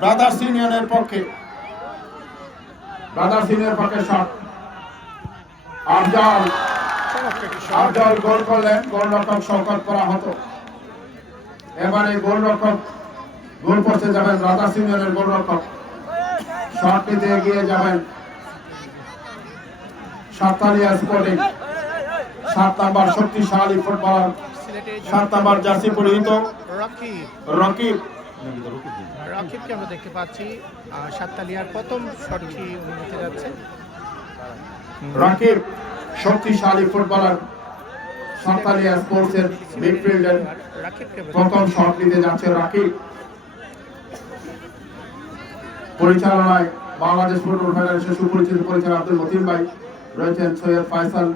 Brothers ইউনিয়নের পক্ষে shot. Afzal গোল করলেন, গোলরক্ষক শওকত করা হতো। এবারে গোলরক্ষক গোল পোস্টে যাবেন ব্রাদার্স ইউনিয়নের গোলরক্ষক, শট নিতে এগিয়ে যাবেন সাততালিয়া স্পোর্টিং। 7 নাম্বার শক্তিশালী ফুটবলার, 7 নাম্বার জার্সি পরিহিত রাকিবকে আমরা দেখতে পাচ্ছি সাততালিয়ার প্রথম শটটি উনি নিতে যাচ্ছেন। রাকিব শক্তিশালী ফুটবলার, সাততালিয়া স্পোর্টসের মিডফিল্ডার, প্রথম শট নিতে যাচ্ছে রাকিব। পরিচালনায় বাংলাদেশ ফুটবল ফেডারেশন সুপরিচিত পরিচালক আব্দুল মতিন ভাই, রয়েছেন সৈয়দ ফয়সাল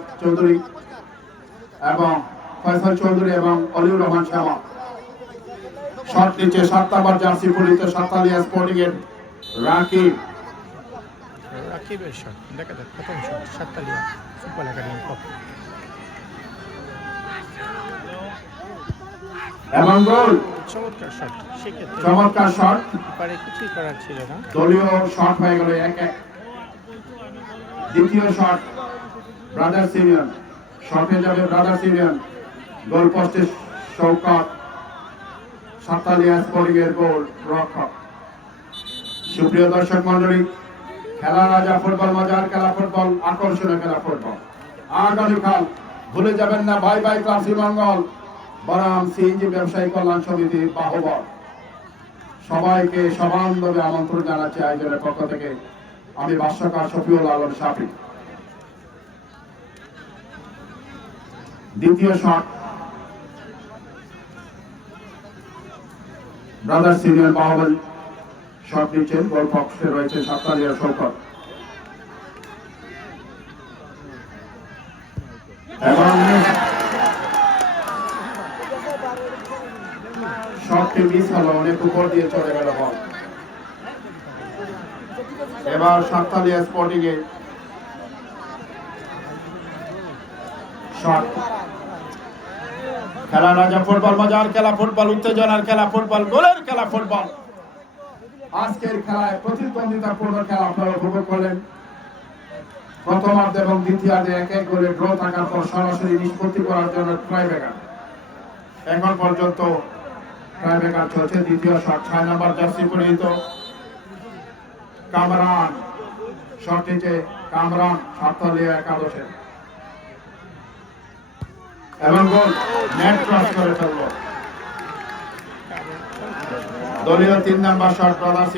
চৌধুরী এবং অলিউর রহমান শামা। শট নিচে 7 নাম্বার জার্সি পরিহিত সাততালিয়া স্পোর্টিং এর রাকিবের শট দেখা যাক, প্রথম শট সাততালিয়া ফুটবল একাডেমির পক্ষে এবং গোল। চমৎকার শট, কিছুই করার ছিল না, দলীয় শট হয়ে গেল 1-1। দ্বিতীয় শট ব্রাদার্স ইউনিয়ন, শটে যাবে ব্রাদার্স ইউনিয়ন, গোল পোস্টে শওকত, সাততালিয়া স্পোর্টিং এর গোল রক্ষক। সুপ্রিয় দর্শক মন্ডলী, খেলা রাজা ফুটবল, মজার খেলা ফুটবল, আকর্ষণীয় খেলা ফুটবল। আগামীকাল ভুলে যাবেন না ভাই ভাই ক্লাব শ্রীমঙ্গল বনাম সিএনজি ব্যবসায়ী কল্যাণ সমিতি বাহুবল। সবাইকে সমানভাবে আমন্ত্রণ জানাচ্ছি আয়োজনের পক্ষ থেকে। আমি ভাষ্যকার শফিউল আলম শাফি। দ্বিতীয় শট ব্রাদার্স ইউনিয়ন বাহুবল, শট নিচ্ছেন, গোল পক্ষে রয়েছে সাততালিয়া শওকত। এবং শটটি মিস হলো, অনেক উপর দিয়ে চলে গেল বল। এবার সাততালিয়া স্পোর্টিং এ শট। খেলা রাজা ফুটবল, মজার খেলা ফুটবল, উত্তেজনার খেলা ফুটবল, গোলের খেলা ফুটবল। আজকের খেলায় প্রতিদ্বন্দ্বিতাপূর্ণ খেলা আপনারা উপভোগ করলেন। প্রথমার্ধ এবং দ্বিতীয়ার্ধে 1-1 গোলে ড্র থাকার পর সরাসরি নিষ্পত্তি করার জন্য ট্রাইব্রেকার। এখন পর্যন্ত ট্রাইব্রেকার চলছে। দ্বিতীয় শট 6 নাম্বার জার্সি পরিহিত কামরান, শট নিচে কামরান, সাততালিয়া একাদশের, এবং গোল, নেট ক্রস করে ফেলল। দলীয় 3 number shot brothers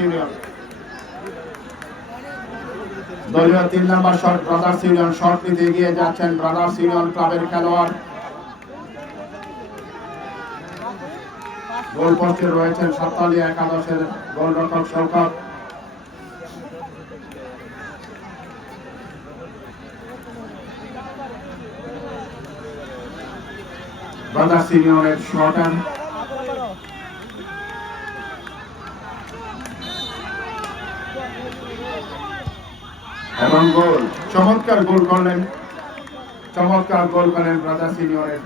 union, shot নিতে এগিয়ে যাচ্ছেন ব্রাদার্স ইউনিয়ন ক্লাবের খেলোয়াড়। গোল পোস্টে রয়েছেন সাততালিয়া একাদশের গোলরক্ষক শওকত। ব্রাদার্স ইউনিয়নের শট এবং গোল। চমৎকার গোল করলেন ব্রাদার্স ইউনিয়নের।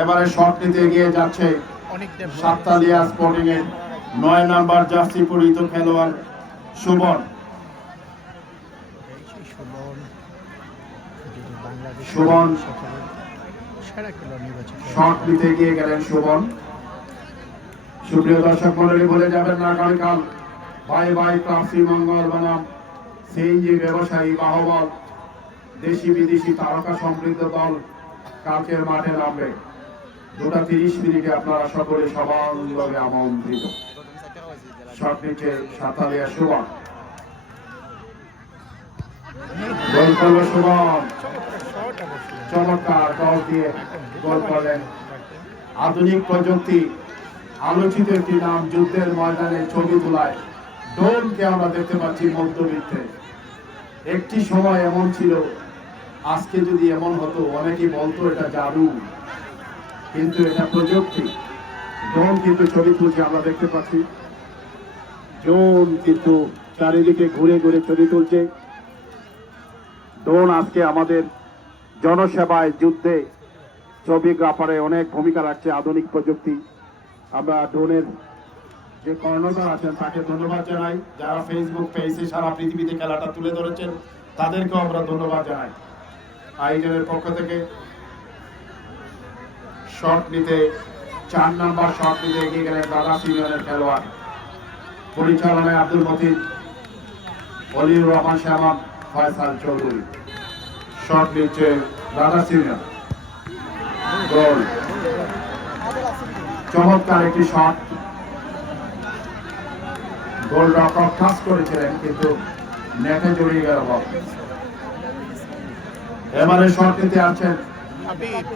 এবারে শট নিতে এগিয়ে যাচ্ছে সাততালিয়া স্পোর্টিং এর 9 নাম্বার জার্সি পরিহিত খেলোয়াড় সুবন। শট নিতে এগিয়ে গেলেন সুবন। সুপ্রিয় দর্শক মন্ডলী, বলে যাবেন না আগামীকাল ভাই ভাই ক্লাব শ্রীমঙ্গল বনাম সিএনজি ব্যবসায়ী বাহুবল, দেশি বিদেশি তারকা সমৃদ্ধ দল কালকের মাঠে নামবে। 2:30 মিনিটে আপনারা সকলে সমানভাবে আমন্ত্রিত। শট নিচে সাততালিয়া সুবন, গোল করল সুবন। চমৎকার টস দিয়ে গোল করলেন। আধুনিক প্রযুক্তি আলোচিত একটি নাম, যুদ্ধের ময়দানে ছবি তোলায় ড্রোনকে আমরা দেখতে পাচ্ছি মধ্যবিত্তে। একটি সময় এমন ছিল, আজকে যদি এমন হতো অনেকেই বলতো এটা জাদু, কিন্তু এটা প্রযুক্তি। ড্রোন কিন্তু ছবি তুলছে, আমরা দেখতে পাচ্ছি ড্রোন কিন্তু চারিদিকে ঘুরে ঘুরে ছবি তুলছে। ড্রোন আজকে আমাদের জনসেবায়, যুদ্ধে ছবিগ্রাফারে অনেক ভূমিকা রাখছে আধুনিক প্রযুক্তি। আমরা ড্রোনের যে কর্ণধার আছেন তাকে ধন্যবাদ জানাই। যারা ফেসবুক পেজে সারা পৃথিবীতে খেলাটা তুলে ধরেছেন তাদেরকেও আমরা ধন্যবাদ জানাই। আয়োজনের পক্ষ থেকে শট নিতে 4 নম্বর শট নিতে এগিয়ে গেলেন ব্রাদার্স ইউনিয়নের খেলোয়াড়। পরিচালনায় আব্দুল মতিন, অলিউর রহমান শ্যামল, ফয়সাল চৌধুরী। শট নিচ্ছে ব্রাদার্স ইউনিয়ন। গোল। চমৎকার একটি শট। গোলরক্ষক টাচ করেছিলেন কিন্তু নেটে জড়িয়ে গেল বল। এবারে শট নিতে আসছেন হাবিব।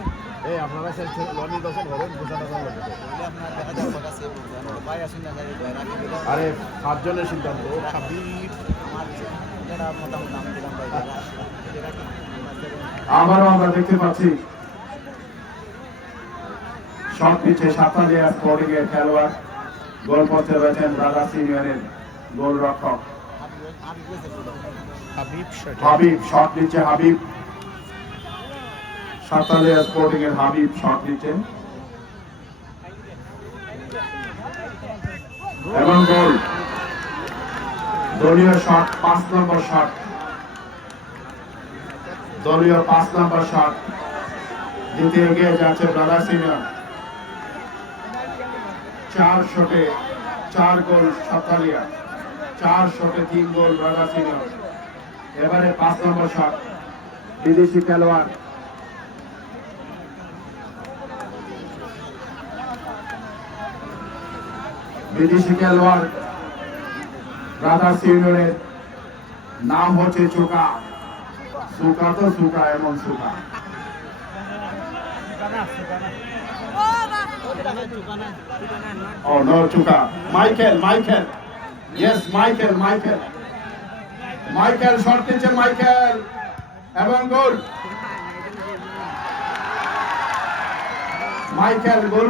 আরে 7 জনের সিদ্ধান্ত। হাবিব আবারও আমরা দেখতে পাচ্ছি শট নিচ্ছে সাততালিয়া স্পোর্টিং এর খেলোয়াড়। গোলপথে রয়েছেন ব্রাদার্স ইউনিয়নের গোলরক্ষক হাবিব শট। হাবিব। শট নিচ্ছে হাবিব। সাততালিয়া স্পোর্টিং এর হাবিব শট নিচ্ছেন এবং গোল। দলীয় শট 5 নম্বর শট। দলীয় 5 নম্বর শট দিতে এগিয়ে যাচ্ছে ব্রাদার্স ইউনিয়ন। 4 শটে 4 গোল সাততালিয়া, 4 শটে 3 গোল ব্রাদার্স ইউনিয়ন। এবারে 5 নম্বর শট। বিদেশি খেলোয়াড় ব্রাদার্স ইউনিয়নের নাম হচ্ছে চোকা। সুকা তো সুকা, এমন সুকা। Oh no, Chuka. Michael. Yes, Michael shot নিচ্ছে মাইকেল এবং গোল। মাইকেল গোল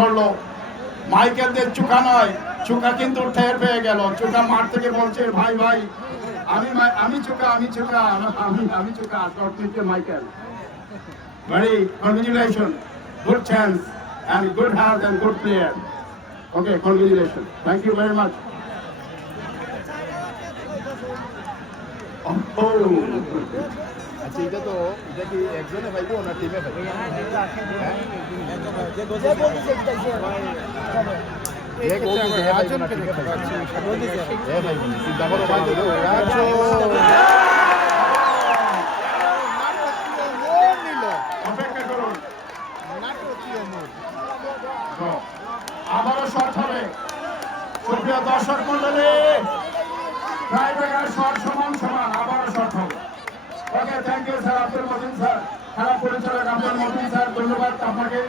করলো। মাইকেলদের চুকা নয়, চুকা কিন্তু ঠের পেয়ে গেল। চুকা মাঠ থেকে বলছে ভাই আমি চুকা। শট নিচ্ছে Michael. Very congratulations, good chance and good heart and good player. Okay, congratulations. Thank you very much. আচ্ছা এটা কি একজনে পাইবো না টিমে পাইবো? এক্ষেত্রে আমরা রাজনকে দেখতে পাচ্ছি। চিন্তা করো ভাই, অপেক্ষা করুন। আবারও শট হবে। সুপ্রিয় দর্শক মন্ডলী, শট সমান। আবারও শট হবে। Okay, thank you sir, Abdul Matin sir, খেলা পরিচালক আব্দুল মতিন স্যার, ধন্যবাদ আপনাকে।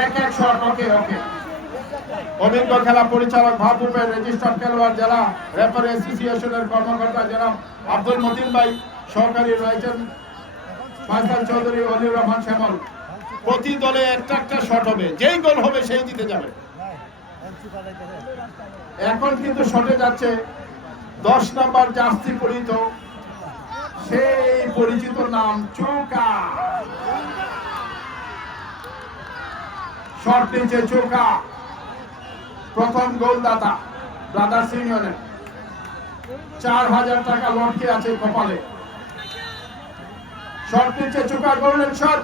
এক শট। ওকে। অভিজ্ঞ খেলা পরিচালক ভাবরূপের রেজিস্টার্ড খেলোয়াড় জেলা রেফারি অ্যাসোসিয়েশনের কর্মকর্তা জনাব আব্দুল মতিন ভাই, সহকারী রয়েছেন ফয়সাল চৌধুরী, অলিউর রহমান শ্যামল। প্রতি দলে একটা শট হবে, যেই গোল হবে সেই জিতে যাবে। এখন কিন্তু শটে যাচ্ছে 10 নম্বর জার্সি পরিহিত সেই পরিচিত নাম চোকা। শট নিচ্ছে চোকা, প্রথম গোলদাতা ব্রাদার্স ইউনিয়নের। 4000 টাকা লটকে আছে কপালে। শট নিচ্ছে চোকা, গোল্ডেন শট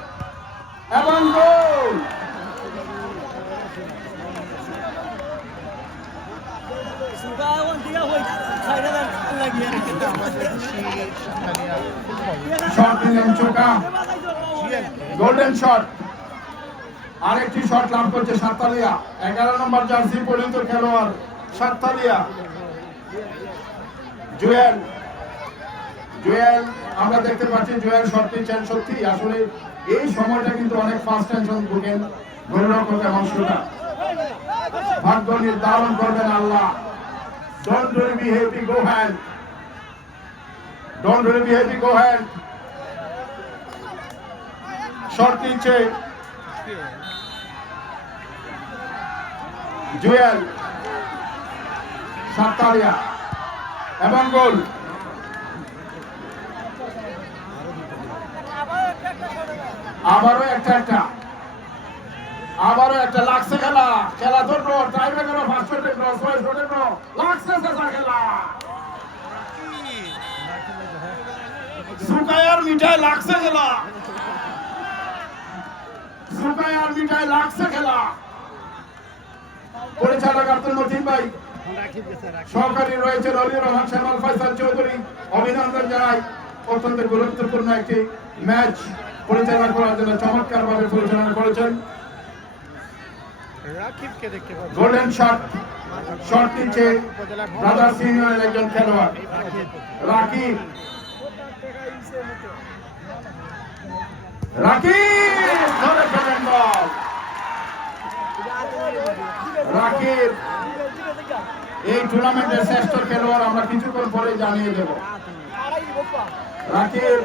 এবং গোল। শট নিলেন চোকা, গোল্ডেন শট। আরেকটি শট লাভ করছে সাততালিয়া, 11 নম্বর জার্সি পরিহিত খেলোয়াড় সাততালিয়া জুয়েল। আমরা দেখতে পাচ্ছি জুয়েল শট নিচ্ছেন। সত্যি আসলে এই সময়টা কিন্তু অনেক ফার্স্ট টেনশন ভোগেন গোলরক্ষক এবং শুটার। ভাগ্য নির্ধারণ করবেন আল্লাহ। Don't really behave to go hand. Shot নিচ্ছে জুয়েল সাততালিয়া। এবং গোল। আবারও একটা লাগছে খেলা ধরলো টাইমে গেল 5 শটের ড্র 6 শটের ড্র লাগছে শেষা খেলা সুকায়ার মিঠাই লাগছে খেলা পরিচালক আব্দুল মতিন ভাই, সহকারী রয়েছেন অলিউর রহমান শ্যামল ফয়সাল চৌধুরী, অভিনন্দন জানাই। অত্যন্ত গুরুত্বপূর্ণ একটি ম্যাচ পরিচালনা করার জন্য চমৎকার ভাবে পরিচালনা করেছেন। রাকিবকে দেখতে পাচ্ছি। গোল্ডেন শট নিচ্ছে ব্রাদার্স ইউনিয়নের একজন খেলোয়াড় রাকিব। ধরে ফেলেন বল। রাকিব এই টুর্নামেন্টের শ্রেষ্ঠ খেলোয়াড়, আমরা কিছুক্ষণ পরে জানিয়ে দেব। রাকিব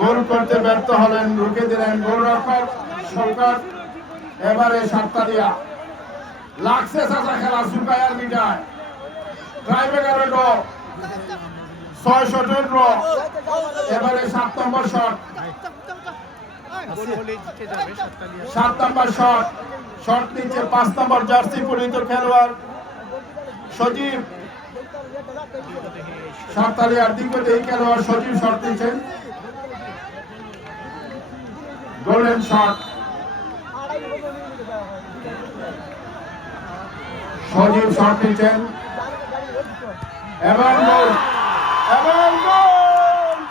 গোল করতে ব্যর্থ হলেন, রুখে দিলেন গোলরক্ষক সরকার। এবারে সাততালিয়া লাগছে চাচা খেলা সুকায়ার মিঠাই ট্রাইব্রেকারের ড্র 6 শটের ড্র। এবারে 7 নম্বর শট, গোল হলেই জিতে যাবে সাততালিয়া। 7 নম্বর শট নিচ্ছে 5 নম্বর জার্সি পরিহিত খেলোয়াড় সজীব। সাততালিয়ার দিকে খেলোয়াড় সজীব শট নিচ্ছেন। গোল্ডেন শট, সজীব শট নিচ্ছেন এবং গোল।